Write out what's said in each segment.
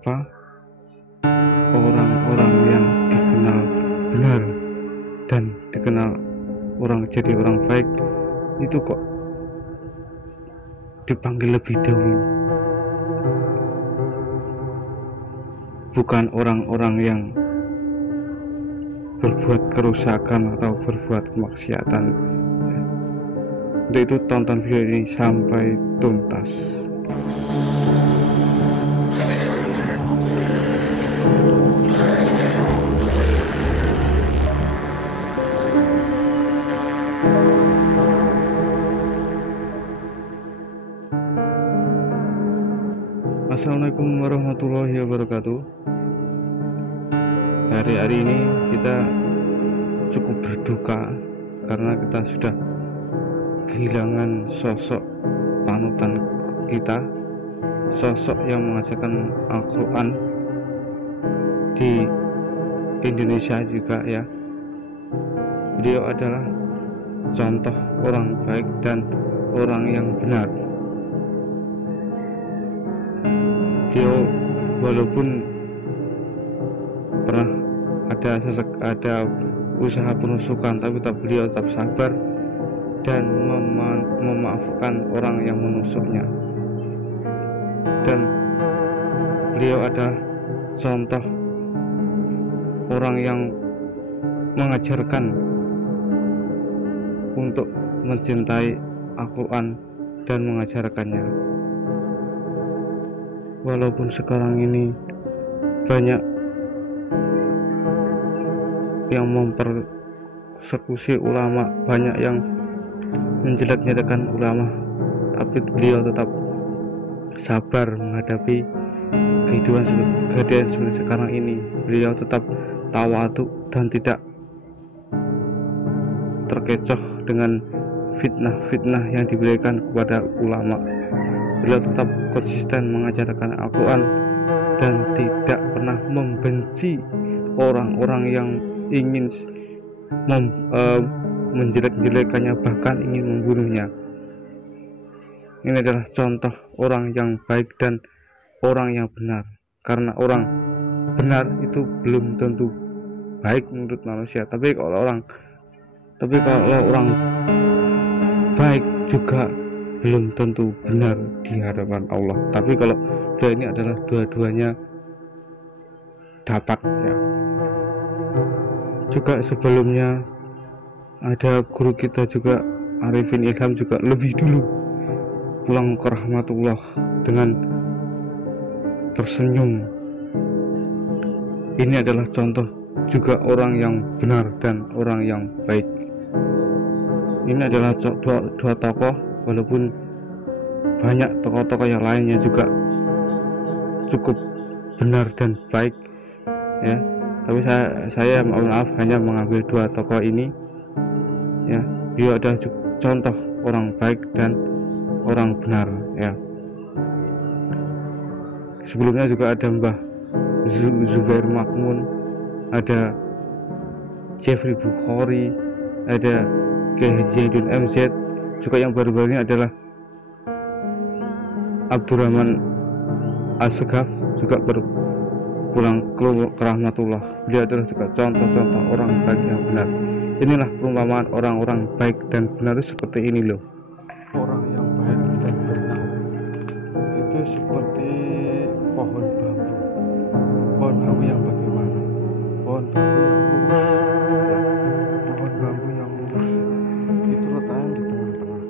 kenapa orang-orang yang dikenal benar dan dikenal orang jadi orang baik itu kok dipanggil lebih dahulu, bukan orang-orang yang berbuat kerusakan atau berbuat kemaksiatan. Untuk itu tonton video ini sampai tuntas. Assalamualaikum warahmatullahi wabarakatuh. Hari ini kita cukup berduka karena kita sudah kehilangan sosok panutan kita, sosok yang mengajarkan Al-Quran di Indonesia juga ya. Beliau adalah contoh orang baik dan orang yang benar. Beliau walaupun pernah ada usaha penusukan, tapi beliau tetap sabar dan memaafkan orang yang menusuknya. Dan beliau adalah contoh orang yang mengajarkan untuk mencintai Al-Quran dan mengajarkannya. Walaupun sekarang ini banyak yang mempersekusi ulama, banyak yang menjelek-jelekan ulama, tapi beliau tetap sabar menghadapi kehidupan seperti sekarang ini. Beliau tetap tawadhu dan tidak terkecoh dengan fitnah-fitnah yang diberikan kepada ulama. Beliau tetap konsisten mengajarkan Al-Quran dan tidak pernah membenci orang-orang yang ingin menjelek-jelekannya, bahkan ingin membunuhnya. Ini adalah contoh orang yang baik dan orang yang benar, karena orang benar itu belum tentu baik menurut manusia, tapi kalau orang baik juga belum tentu benar di hadapan Allah. Tapi kalau dua ini adalah dua-duanya dapat ya. Juga sebelumnya ada guru kita juga, Arifin Ilham, juga lebih dulu pulang ke rahmatullah dengan tersenyum. Ini adalah contoh juga orang yang benar dan orang yang baik. Ini adalah dua tokoh, walaupun banyak tokoh-tokoh yang lainnya juga cukup benar dan baik ya, tapi saya maaf hanya mengambil dua tokoh ini ya. Dia adalah contoh orang baik dan orang benar ya. Sebelumnya juga ada Mbah Zubair Makmun, ada Jeffrey Bukhari, ada Kiai Zaidun MZ. Juga yang baru-baru ini adalah Abdurrahman As-Segaf, juga berpulang ke rahmatullah. Beliau adalah juga contoh-contoh orang baik yang benar. Inilah perumpamaan orang-orang baik dan benar seperti ini loh. Orang yang baik dan benar itu seperti pohon bambu. Pohon bambu yang bagaimana? Pohon bambu yang lurus ya. Pohon bambu yang lurus itu letaknya di tengah-tengah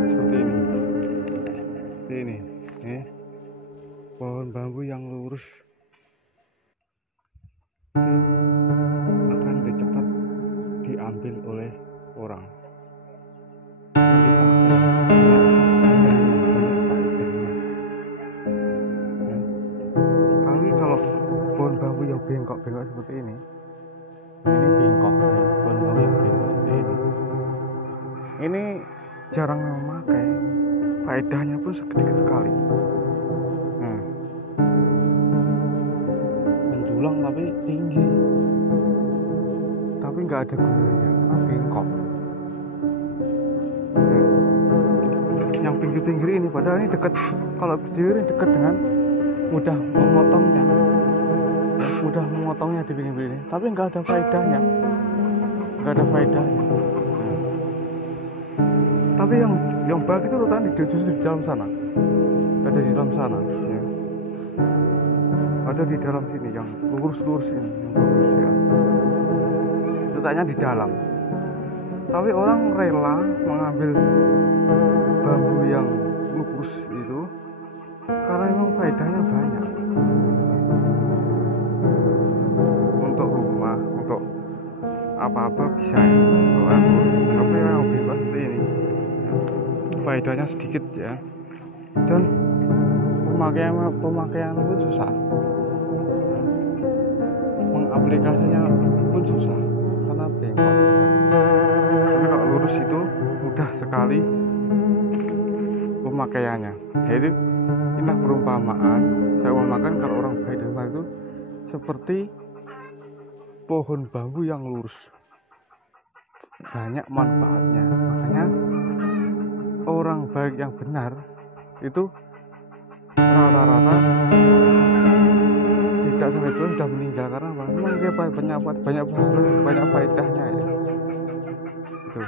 seperti ini pohon bambu yang lurus itu akan cepat diambil oleh orang dan dipakai. Tapi kalau pohon bambu yang bengkok-bengkok seperti ini bengkok ya, pohon bambu yang bengkok seperti ini jarang memakai, faedahnya pun sedikit sekali. Menjulang tapi tinggi, tapi nggak ada gunanya karena bengkok. Yang pinggir-pinggir ini padahal ini dekat kalau berdiri dekat dengan mudah memotongnya dibikin begini, tapi nggak ada faedahnya. Tapi yang baik itu rupanya justru di dalam sana, ada di dalam sana ya. Ada di dalam sini yang lurus ini yang bagus ya, letaknya di dalam. Tapi orang rela mengambil bambu yang lurus itu karena memang faedahnya banyak untuk rumah, untuk apa-apa bisa ya, tapi yang bebas seperti ini faedahnya sedikit ya, dan pemakaian pun susah, mengaplikasinya pun susah karena bengkok. Tapi kalau lurus itu mudah sekali pemakaiannya. Jadi inilah perumpamaan saya memakan kalau orang baik dan benar itu seperti pohon bambu yang lurus, banyak manfaatnya. Makanya orang baik yang benar itu rata-rata tidak sampai itu sudah meninggal karena apa? Memang dia banyak faedahnya ya. Itu.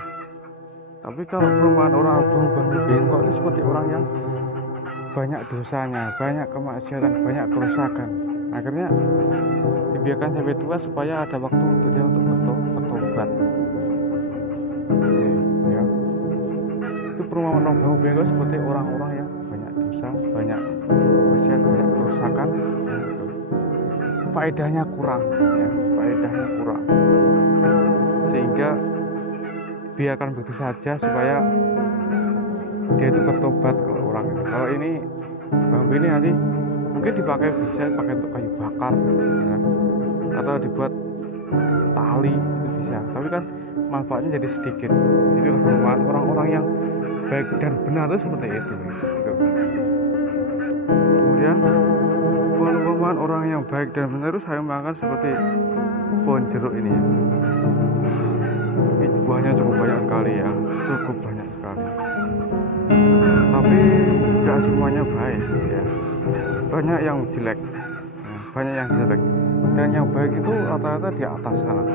Tapi kalau perumpamaan orang bambu bengkok itu seperti orang yang banyak dosanya, banyak kemaksiatan, banyak kerusakan. Akhirnya dibiarkan sampai tua supaya ada waktu untuk dia untuk bertobat. Ya. Itu perumpamaan orang bambu bengkok seperti orang-orang yang banyak dosa, banyak maksiat, banyak kerusakan. Gitu. Faedahnya kurang, ya. Faedahnya kurang. Sehingga biarkan begitu saja supaya dia itu bertobat kalau orang ini. Kalau ini bambu ini nanti mungkin bisa dipakai untuk kayu bakar ya, atau dibuat tali itu bisa, tapi kan manfaatnya jadi sedikit. Jadi orang-orang yang baik dan benar itu seperti itu gitu. Kemudian perumpamaan orang yang baik dan benar itu saya makan seperti pohon jeruk ini ya. Buahnya cukup banyak sekali ya, cukup banyak sekali. Tapi nggak semuanya baik ya, banyak yang jelek ya, dan yang baik itu rata-rata di atas sana,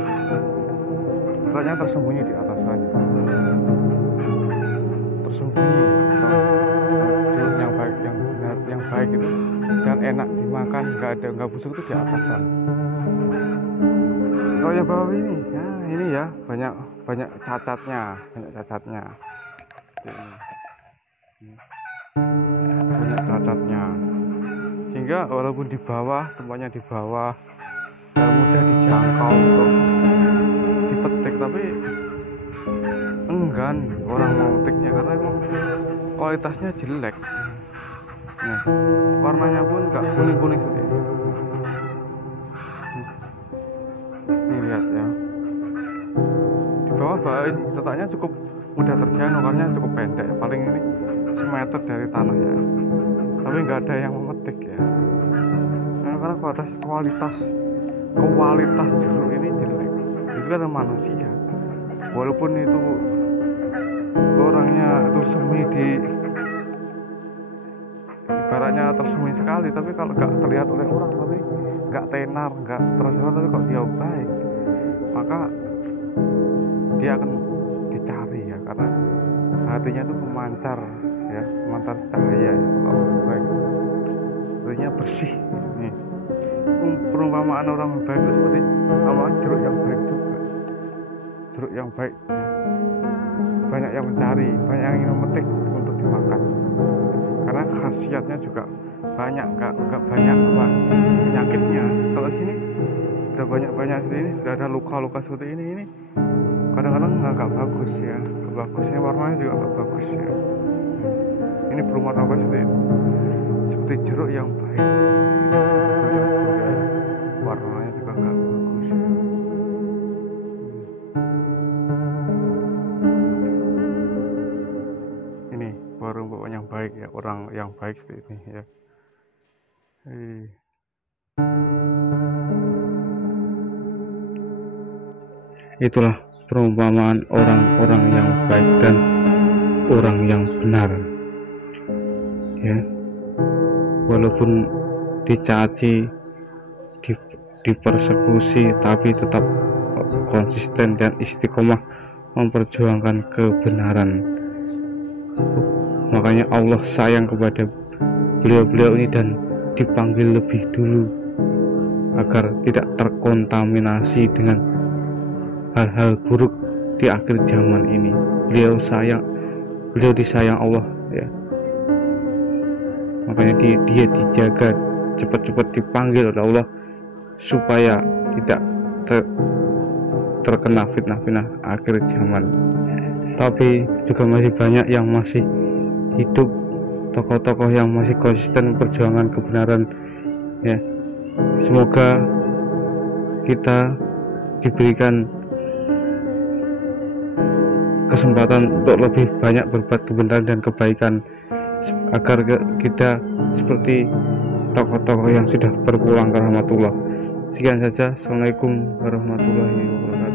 letaknya tersembunyi di atas sana, tersembunyi. Jeruk yang baik, yang benar, yang baik itu dan enak dimakan, nggak busuk itu di atas sana. Kalau yang bawah ini ya banyak cacatnya, banyak cacatnya, sehingga walaupun di bawah, tempatnya di bawah mudah dijangkau untuk dipetik, tapi enggan orang mau petiknya karena emang kualitasnya jelek. Nah, warnanya pun nggak kuning seperti ini. Ini lihat ya, di bawah ini letaknya cukup mudah terjangkau karena cukup pendek, paling ini semeter dari tanah ya, tapi nggak ada yang memetik ya. Nah, karena kualitas jeruk ini jelek. Itu kan manusia, walaupun itu orangnya tersembunyi ibaratnya tersembunyi sekali, tapi kalau nggak terlihat oleh orang, tapi nggak tenar, nggak terasa, tapi kalau dia baik maka dia akan dicari ya, karena hatinya itu memancar cahaya ya. Kalau baik hatinya bersih. Nih perumpamaan orang baik itu seperti jeruk yang baik juga, jeruk yang baik ya. Banyak yang mencari, banyak yang ingin memetik untuk dimakan, karena khasiatnya juga banyak, nggak banyak penyakitnya. Kalau sini udah banyak ini, udah ada luka-luka seperti ini kadang-kadang nggak bagus ya, bagusnya warnanya juga nggak bagus ya. Ini perumpamaan apa seperti jeruk yang baik, warnanya juga nggak bagus ya. Ini perumpamaan yang baik ya, orang yang baik seperti ini ya. Itulah perumpamaan orang-orang yang baik dan orang yang benar ya. walaupun dicaci, dipersekusi, tapi tetap konsisten dan istiqomah memperjuangkan kebenaran. Makanya Allah sayang kepada beliau-beliau ini dan dipanggil lebih dulu agar tidak terkontaminasi dengan hal-hal buruk di akhir zaman ini. Beliau disayang Allah ya, makanya dia dijaga, cepat-cepat dipanggil oleh Allah supaya tidak terkena fitnah-fitnah akhir zaman. Tapi juga masih banyak yang masih hidup, tokoh-tokoh yang masih konsisten perjuangan kebenaran ya. Semoga kita diberikan kesempatan untuk lebih banyak berbuat kebenaran dan kebaikan agar kita seperti tokoh-tokoh yang sudah berpulang ke rahmatullah. Sekian saja. Assalamualaikum warahmatullahi wabarakatuh.